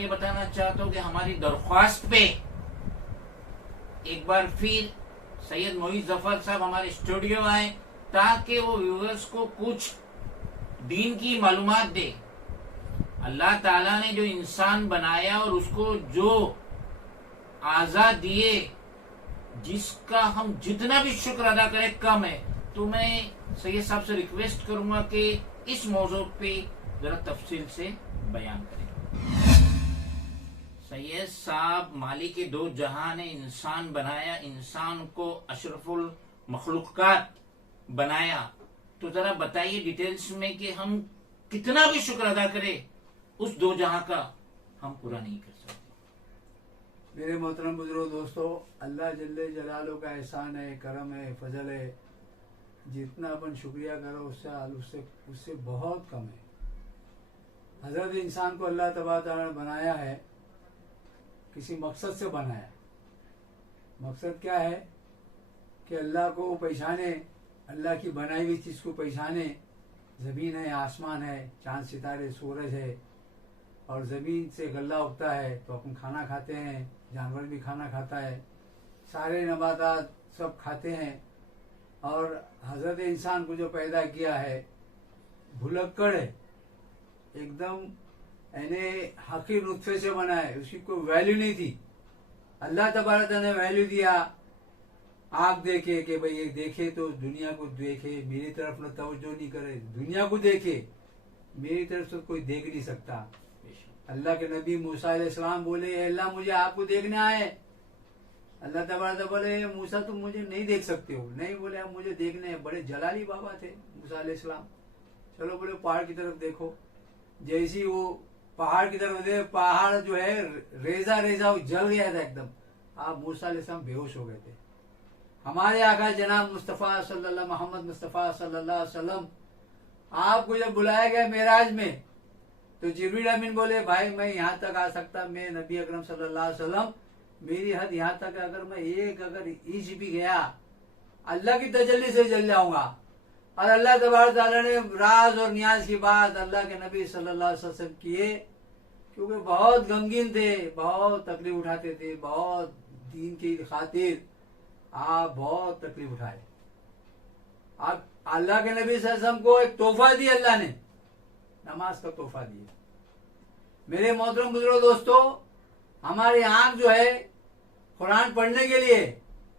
मैं ये बताना चाहता हूँ कि हमारी दरख्वास्त पे एक बार फिर सैयद मोहित जफर साहब हमारे स्टूडियो आए ताकि वो व्यूअर्स को कुछ दीन की मालूमात दे। अल्लाह ताला ने जो इंसान बनाया और उसको जो आजाद दिए, जिसका हम जितना भी शुक्र अदा करें कम है। तो मैं सैयद साहब से रिक्वेस्ट करूंगा कि इस मौजू पे जरा तफसील से बयान करें। सैयद साहब, मालिक के दो जहां ने इंसान बनाया, इंसान को अशरफुल मखलूकात बनाया, तो जरा बताइए डिटेल्स में कि हम कितना भी शुक्र अदा करें उस दो जहां का हम पूरा नहीं कर सकते। मेरे मोहतरम बुजुर्ग दोस्तों, अल्लाह जल्ले जलालो का एहसान है, करम है, फजल है। जितना अपन शुक्रिया करो उससे बहुत कम है। हजरत इंसान को अल्लाह तबारक तआला ने बनाया है, किसी मकसद से बनाया। मकसद क्या है कि अल्लाह को पहचाने, अल्लाह की बनाई हुई चीज को पहचाने। जमीन है, आसमान है, चांद सितारे, सूरज है, और जमीन से गल्ला उगता है तो अपन खाना खाते हैं, जानवर भी खाना खाता है, सारे नबातात सब खाते हैं। और हजरत इंसान को जो पैदा किया है भुलक्कड़ है, एकदम यानी हकीर नुत्फे से बना है, उसकी कोई वैल्यू नहीं थी। अल्लाह तबारक ने वैल्यू दिया, आंख देखे कि भाई ये देखे तो दुनिया को देखे, मेरी तरफ न तवज्जो नहीं करे, दुनिया को देखे, मेरी तरफ से कोई देख नहीं सकता। अल्लाह के नबी मूसा अलैहिस्सलाम बोले, अल्लाह मुझे आपको देखना है। अल्लाह तबारक बोले, मूसा तुम मुझे नहीं देख सकते हो। नहीं बोले, आप मुझे देखने हैं। बड़े जलाली बाबा थे मूसा अलैहिस्सलाम। चलो बोले पहाड़ की तरफ देखो। जैसी वो पहाड़ की तरफ देखे, पहाड़ जो है रेजा रेजा जल गया था एकदम। आप मूसा अलैहिस्सलाम बेहोश हो गए थे। हमारे आका जनाब मुस्तफ़ा सल्लल्लाहु मोहम्मद मुस्तफ़ा सल्लल्लाहु अलैहि वसल्लम आपको जब बुलाया गया मेराज में, तो जिब्रील अमीन बोले, भाई मैं यहाँ तक आ सकता, मैं नबी अकरम सल्लल्लाहु अलैहि वसल्लम, मेरी हद यहाँ तक, अगर मैं अगर इंच भी गया अल्लाह की तजल्ली से जल जाऊंगा। और अल्लाह तबारक तआला ने राज और नियाज की बात अल्लाह के नबी सल्लल्लाहु अलैहि वसल्लम किए, क्योंकि बहुत गमगीन थे, बहुत तकलीफ उठाते थे, बहुत दीन की खातिर आप बहुत तकलीफ उठाए। आप अल्लाह के नबी सल्लल्लाहु अलैहि वसल्लम को एक तोहफा दिया, अल्लाह ने नमाज का तोहफा दिया। मेरे मोहतरम बुजुर्ग दोस्तों, हमारी आंख जो है कुरान पढ़ने के लिए,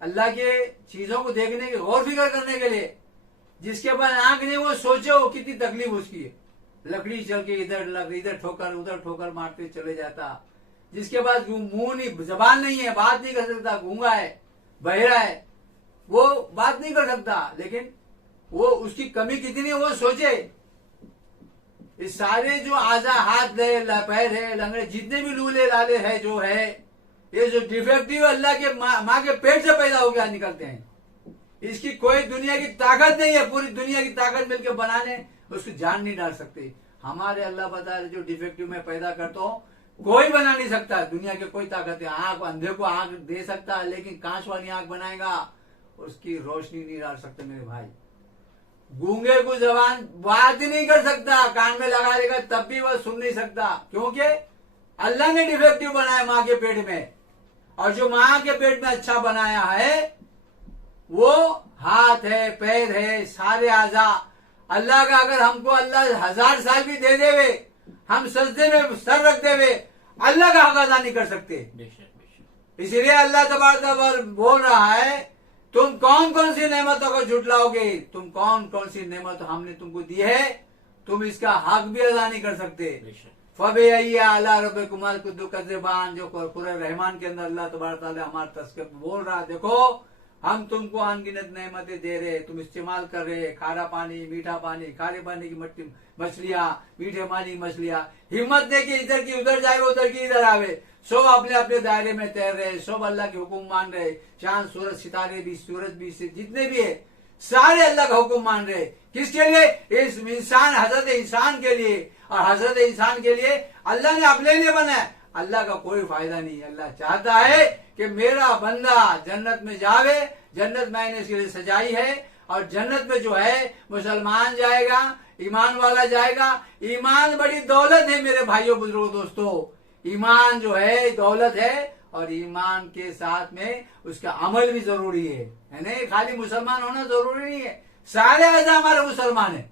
अल्लाह के चीजों को देखने के, गौर फिक्र करने के लिए, जिसके पास आंख नहीं वो सोचे वो कितनी तकलीफ उसकी है। लकड़ी चल के इधर ठोकर उधर ठोकर मारते चले जाता। जिसके पास मुंह नहीं, जबान नहीं है, बात नहीं कर सकता, गूंगा है, बहरा है, वो बात नहीं कर सकता, लेकिन वो उसकी कमी कितनी है वो सोचे। इस सारे जो आजा, हाथ है, पैर है, लंगड़े, जितने भी लूले लाले है जो है, ये जो डिफेक्टिव अल्लाह के माँ के पेट से पैदा होकर निकलते हैं। इसकी कोई दुनिया की ताकत नहीं है, पूरी दुनिया की ताकत मिलकर बनाने उसको जान नहीं डाल सकते। हमारे अल्लाह बता रहे, जो डिफेक्टिव में पैदा करता हूँ कोई बना नहीं सकता। दुनिया के कोई ताकत है, आंख, अंधे को आंख दे सकता है, लेकिन कांच वाली आंख बनाएगा उसकी रोशनी नहीं डाल सकते मेरे भाई। गूंगे को जबान बात ही नहीं कर सकता, कान में लगा देगा तब भी वह सुन नहीं सकता, क्योंकि अल्लाह ने डिफेक्टिव बनाया माँ के पेट में। और जो माँ के पेट में अच्छा बनाया है वो हाथ है, पैर है, सारे आजा अल्लाह का। अगर हमको अल्लाह 1000 साल भी दे देवे, हम सजदे में सर रख देवे, अल्लाह का हक अदा नहीं कर सकते। इसलिए अल्लाह तबारक बोल रहा है, तुम कौन कौन सी नेमतों को झुटलाओगे, तुम कौन कौन सी नेमत हमने तुमको दी है, तुम इसका हक भी अदा नहीं कर सकते। अल्लाह रब्बे कुमार कुद्दुकज़बान, जो कुरान रहमान के अंदर अल्लाह तबारक तआला हमारा तस्करा बोल रहा है, देखो हम तुमको अनगिनत नेमतें दे रहे, तुम इस्तेमाल कर रहे, खारा पानी, मीठा पानी, खारे पानी की मट्टी मछलियां, मीठे पानी की मछलियां, हिम्मत दे के इधर की उधर जाए, उधर की इधर आवे, सब अपने अपने दायरे में तैर रहे, सब अल्लाह के हुक्म मान रहे। चांद सूरज सितारे भी, सूरज भी, जितने भी है सारे अल्लाह का हुक्म मान रहे। किसके लिए? इस इंसान, हजरत इंसान के लिए। और हजरत इंसान के लिए अल्लाह ने अपने लिए बनाया। अल्लाह का कोई फायदा नहीं। अल्लाह चाहता है कि मेरा बंदा जन्नत में जावे। जन्नत मैंने इसके लिए सजाई है, और जन्नत में जो है मुसलमान जाएगा, ईमान वाला जाएगा। ईमान बड़ी दौलत है मेरे भाइयों बुजुर्गों दोस्तों। ईमान जो है दौलत है, और ईमान के साथ में उसका अमल भी जरूरी है नहीं, खाली मुसलमान होना जरूरी नहीं है। सारे आज़ा हमारे मुसलमान है,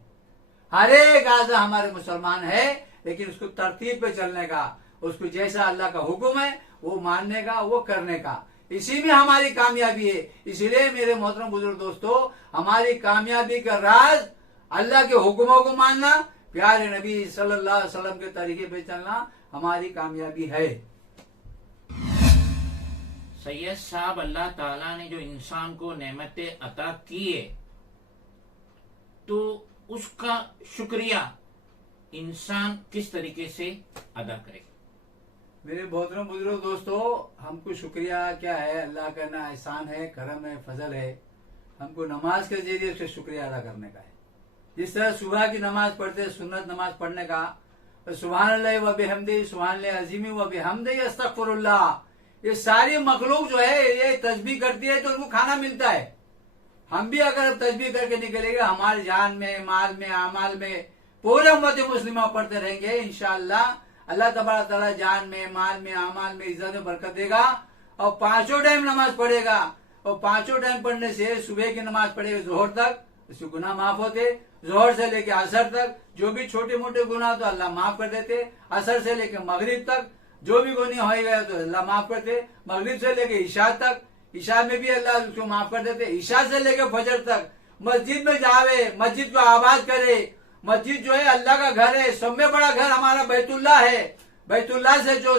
हर एक आज़ा हमारे मुसलमान है, लेकिन उसको तरतीब पे चलने का, उसको जैसा अल्लाह का हुक्म है वो मानने का, वो करने का, इसी में हमारी कामयाबी है। इसलिए मेरे मोहतरम बुजुर्ग दोस्तों, हमारी कामयाबी का राज अल्लाह के हुक्मों को मानना, प्यारे नबी सल्लल्लाहु अलैहि वसल्लम के तरीके पे चलना हमारी कामयाबी है। सैयद साहब, अल्लाह ताला ने जो इंसान को नेमतें अता की है, तो उसका शुक्रिया इंसान किस तरीके से अदा करे? मेरे मोहतरम बुजुर्ग दोस्तों, हमको शुक्रिया क्या है, अल्लाह का ना एहसान है, करम है, फजल है। हमको नमाज के जरिए उससे शुक्रिया अदा करने का है। जिस तरह सुबह की नमाज पढ़ते, सुन्नत नमाज पढ़ने का, सुभान अल्लाह व बिहम्दी, सुभान अल्लाह अज़ीम व बिहम्दी अस्तगफिरुल्लाह, ये सारी मखलूक जो है ये तस्बीह करती है तो उनको खाना मिलता है। हम भी अगर तस्बीह करके निकलेंगे, हमारे जान में, माल में, अमाल में पूरे उम्मत मुस्लिमा पढ़ते रहेंगे, इंशाअल्लाह अल्लाह तबारक तआला जान में, माल में, अमाल में, इज्जत में बरकत देगा। और 5 टाइम नमाज पढ़ेगा, और 5 टाइम पढ़ने से सुबह की नमाज पढ़ेगा जोहर तक, उसके गुनाह माफ होते। जोहर से लेके असर तक जो भी छोटे मोटे गुनाह तो अल्लाह माफ कर देते। असर से लेके मगरिब तक जो भी गुनाह हो गया तो अल्लाह माफ करते। मगरिब से लेके ईशा तक, ईशा में भी अल्लाह उसको माफ कर देते। ईशा से लेके फजर तक मस्जिद में जावे, मस्जिद को आबाद करे। मस्जिद जो है अल्लाह का घर है, सब में बड़ा घर हमारा बैतुल्लाह है। बैतुल्लाह से जो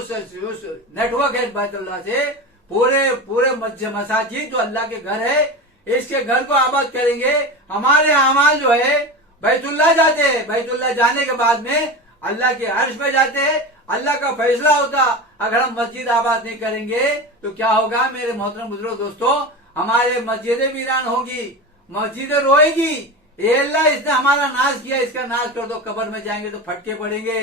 नेटवर्क है, बैतुल्लाह से पूरे मसाजिद जो अल्लाह के घर है, इसके घर को आबाद करेंगे। हमारे अमाल जो है बैतुल्लाह जाते हैं, बैतुल्लाह जाने के बाद में अल्लाह के अर्श पे जाते हैं, अल्लाह का फैसला होता। अगर हम मस्जिद आबाद नहीं करेंगे तो क्या होगा मेरे मोहतरम बुजुर्ग दोस्तों, हमारे मस्जिदें वीरान होगी, मस्जिदें रोएगी। ये अल्लाह इसने हमारा नाश किया, इसका नाश कर दो। कब्र में जाएंगे तो फटके पड़ेंगे।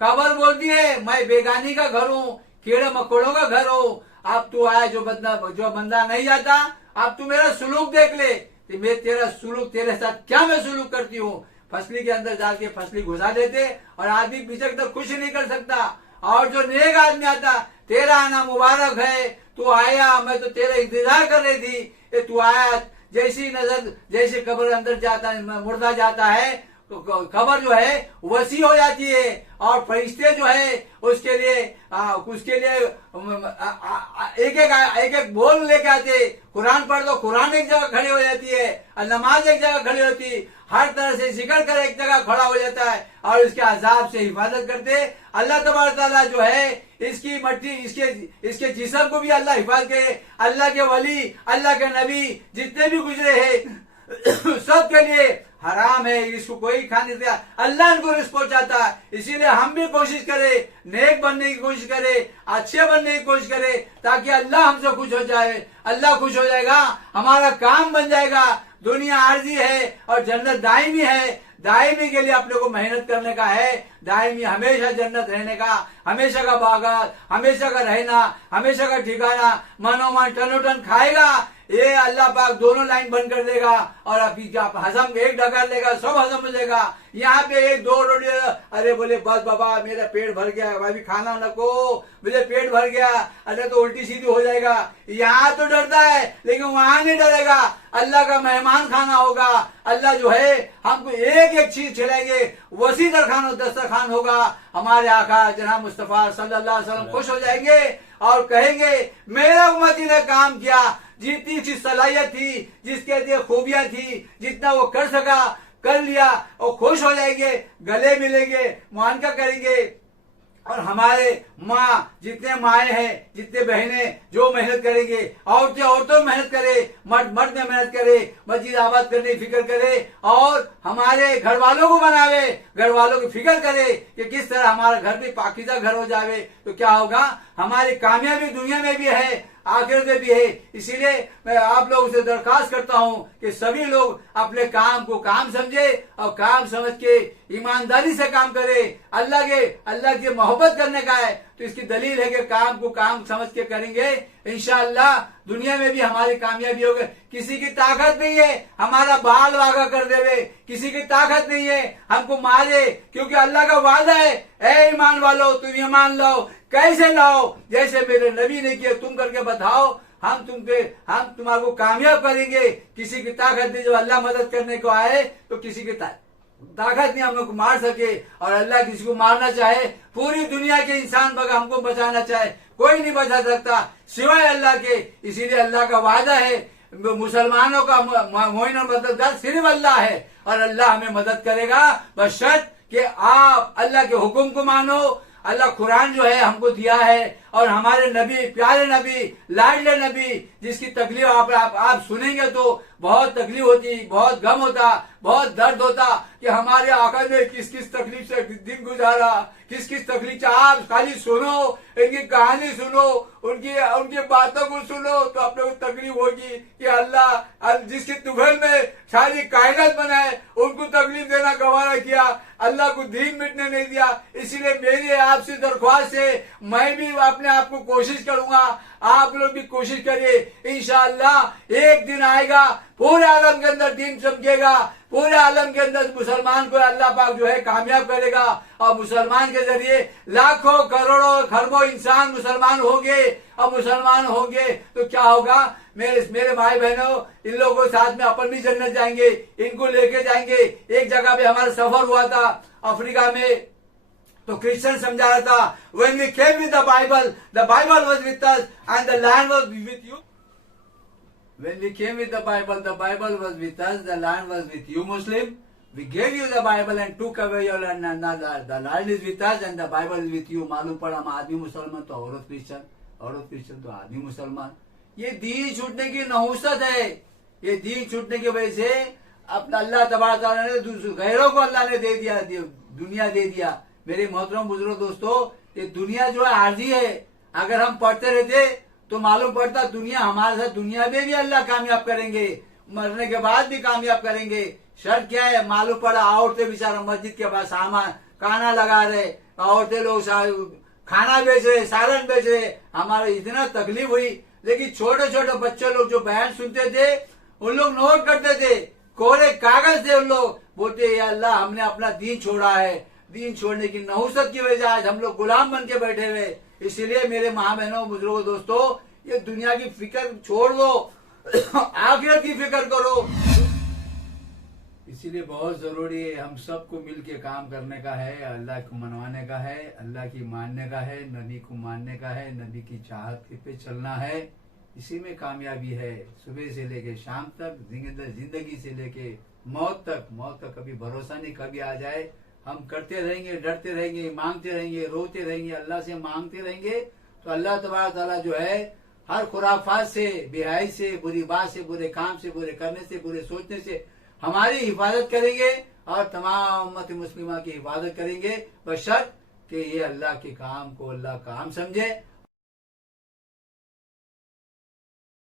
कब्र बोलती है मैं बेगानी का घर हूँ, कीड़े मकोड़ों का घर हूँ। अब तू आया जो बंदा नहीं जाता, अब तू मेरा सुलूक देख ले, मैं तेरा सुलूक, तेरे साथ क्या मैं सुलूक करती हूँ। फसली के अंदर डाल के फसली घुसा देते और आदमी पीछे तक कुछ नहीं कर सकता। और जो नेक आदमी आता, तेरा आना मुबारक है, तू आया, मैं तो तेरा इंतजार कर रही थी, ये तू आया। जैसी नजर, जैसे कब्र अंदर जाता है, मुर्दा जाता है, कब्र जो है वसी हो जाती है। और फरिश्ते जो है उसके लिए एक एक बोल लेके आते। कुरान पढ़ दो, कुरान एक जगह खड़ी हो जाती है, और नमाज एक जगह खड़ी होती है। हर तरह से जिक्र कर एक जगह खड़ा हो जाता है और इसके अजाब से हिफाजत करते। अल्लाह तबारक तआला जो है इसकी मट्टी, इसके जिस्म को भी अल्लाह हिफाजत करे। अल्लाह के वली, अल्लाह के नबी जितने भी गुजरे हैं सबके लिए हराम है, इसको कोई खाने दिया। अल्लाह इनको रिस्क पहुंचाता है। इसीलिए हम भी कोशिश करें, नेक बनने की कोशिश करें, अच्छे बनने की कोशिश करें, ताकि अल्लाह हमसे खुश हो जाए। अल्लाह खुश हो जाएगा, हमारा काम बन जाएगा। दुनिया आर्जी है और जन्नत दायमी है। दायमी के लिए आप लोगों को मेहनत करने का है। दायमी हमेशा जन्नत रहने का, हमेशा का बागात, हमेशा का रहना, हमेशा का ठिकाना, मनोमन टनोटन खाएगा। ये अल्लाह पाक दोनों लाइन बंद कर देगा और हजम एक डकार लेगा, सब हजम हो जाएगा। यहाँ पे एक दो रोटी, अरे बोले बस बाबा मेरा पेट भर गया, अभी खाना नको, मुझे पेट भर गया, अरे तो उल्टी सीधी हो जाएगा। यहाँ तो डरता है लेकिन वहां नहीं डरेगा। अल्लाह का मेहमान खाना होगा। अल्लाह जो है हमको एक एक चीज खिलाएंगे, वसी दस्तरखान होगा। हमारे आका जनाब मुस्तफा सल्लल्लाहु अलैहि वसल्लम खुश हो जाएंगे और कहेंगे मेरा उम्मती ने काम किया, जितनी सी सलाहियत थी, जिसके लिए खूबियां थी, जितना वो कर सका कर लिया, और खुश हो जाएंगे, गले मिलेंगे, मुआनका करेंगे। और हमारे माँ, जितने माए हैं, जितने बहनें जो मेहनत करेंगे, औरतें मेहनत करे, मर्द में मेहनत करे, मस्जिद आबाद करने की फिक्र करे, और हमारे घर वालों को बनावे, घर वालों की फिक्र करे कि किस तरह हमारा घर भी पाकीज़ा घर हो जावे। तो क्या होगा, हमारी कामयाबी दुनिया में भी है, आखिरत में भी है। इसीलिए मैं आप लोगों से दरखास्त करता हूं कि सभी लोग अपने काम को काम समझे और काम समझ के ईमानदारी से काम करे। अल्लाह की मोहब्बत करने का है तो इसकी दलील है कि काम को काम समझ के करेंगे, इंशाअल्लाह दुनिया में भी हमारी कामयाबी होगी। किसी की ताकत नहीं है हमारा बाल वागा कर देवे, किसी की ताकत नहीं है हमको मारे, क्योंकि अल्लाह का वादा है, ए ईमान वालो तुम ये मान लो कैसे लाओ, जैसे मेरे नबी ने किया तुम करके बताओ, हम तुम्हारे को कामयाब करेंगे। किसी की ताकत नहीं, जब अल्लाह मदद करने को आए तो किसी की ताकत नहीं हम लोग को मार सके, और अल्लाह किसी को मारना चाहे, पूरी दुनिया के इंसान बगा हमको बचाना चाहे, कोई नहीं बचा सकता सिवाय अल्लाह के। इसीलिए अल्लाह का वादा है, मुसलमानों का मोइन और मददगार सिर्फ अल्लाह है, और अल्लाह हमें मदद करेगा बशर्त कि आप अल्लाह के हुक्म को मानो। अल्लाह कुरान जो है हमको दिया है, और हमारे नबी, प्यारे नबी, लाडले नबी, जिसकी तकलीफ आप सुनेंगे तो बहुत तकलीफ होती, बहुत गम होता, बहुत दर्द होता कि हमारे आका ने किस किस तकलीफ से दिन गुजारा, किस किस तकलीफ से। आप खाली सुनो, इनकी कहानी सुनो, उनकी बातों को सुनो तो आप लोग तकलीफ होगी कि अल्लाह जिसकी तुफैल में सारी कायनात बनाए उनको तकलीफ देना गवारा किया, अल्लाह को दीन मिटने नहीं दिया। इसीलिए मेरी आपसे दरख्वास्त है, मैं भी अपने आप को कोशिश करूंगा, आप लोग भी कोशिश करिए। इंशाअल्लाह एक दिन आएगा पूरे आलम के अंदर दीन चमकेगा, पूरे आलम के अंदर मुसलमान को अल्लाह पाक जो है कामयाब करेगा, और मुसलमान के जरिए लाखों करोड़ों खरबों इंसान मुसलमान होंगे, और मुसलमान होंगे तो क्या होगा, मेरे भाई बहनों, इन लोगों के साथ में अपन भी जन्नत जाएंगे, इनको लेके जाएंगे। एक जगह पे हमारा सफर हुआ था अफ्रीका में, तो क्रिश्चियन समझा रहा था, when we came with the Bible was with us and the land was with you. When we came with the Bible was with us, the land was with you, Muslim. We gave you the Bible and took away your land, and the land is with us and the Bible is with you. मालूम पड़ा हम आदमी मुसलमान तो औरत Christian तो आदमी मुसलमान। ये दीन छूटने की नहुसत है, ये दीन छूटने की वजह से अपना अल्लाह तबारक तआला ने गैरों को अल्लाह ने दे दिया, दुनिया दे दिया। मेरे मोहतरम बुजुर्ग दोस्तों, ये दुनिया जो है आर्जी है, अगर हम पढ़ते रहते तो मालूम पड़ता दुनिया हमारे साथ, दुनिया में भी अल्लाह कामयाब करेंगे, मरने के बाद भी कामयाब करेंगे। शर्त क्या है, मालूम पड़ा औरतें बेचारा मस्जिद के पास सामान खाना लगा रहे, औरतें लोग खाना बेच रहे, सालन बेच रहे, हमारे इतना तकलीफ हुई। लेकिन छोटे छोटे बच्चे लोग जो बयान सुनते थे, उन लोग नोट करते थे, कोरे कागज थे, उन लोग बोलते या अल्लाह हमने अपना दीन छोड़ा है, दीन छोड़ने की नहुसत की वजह से आज हम लोग गुलाम बन के बैठे हुए। इसलिए मेरे माँ बहनों, बुजुर्गों, दोस्तों, ये दुनिया की फिक्र छोड़ दो, आखिरत की फिक्र करो। इसीलिए बहुत जरूरी है, हम सबको मिल के काम करने का है, अल्लाह को मनवाने का है, अल्लाह की मानने का है, नबी को मानने का है, नबी की चाहत पे चलना है। इसी में कामयाबी है। सुबह से लेके शाम तक, जिंदगी से लेके मौत तक कभी भरोसा नहीं, कभी आ जाए। हम करते रहेंगे, डरते रहेंगे, मांगते रहेंगे, रोते रहेंगे, अल्लाह से मांगते रहेंगे तो अल्लाह तबारक तआला जो है हर खुराफात से, बेहाई से, बुरी बात से, बुरे काम से, बुरे करने से, बुरे सोचने से हमारी हिफाजत करेंगे, और तमाम उम्मत मुस्लिमा की हिफाजत करेंगे, बशर्त कि ये अल्लाह के काम को अल्लाह काम समझे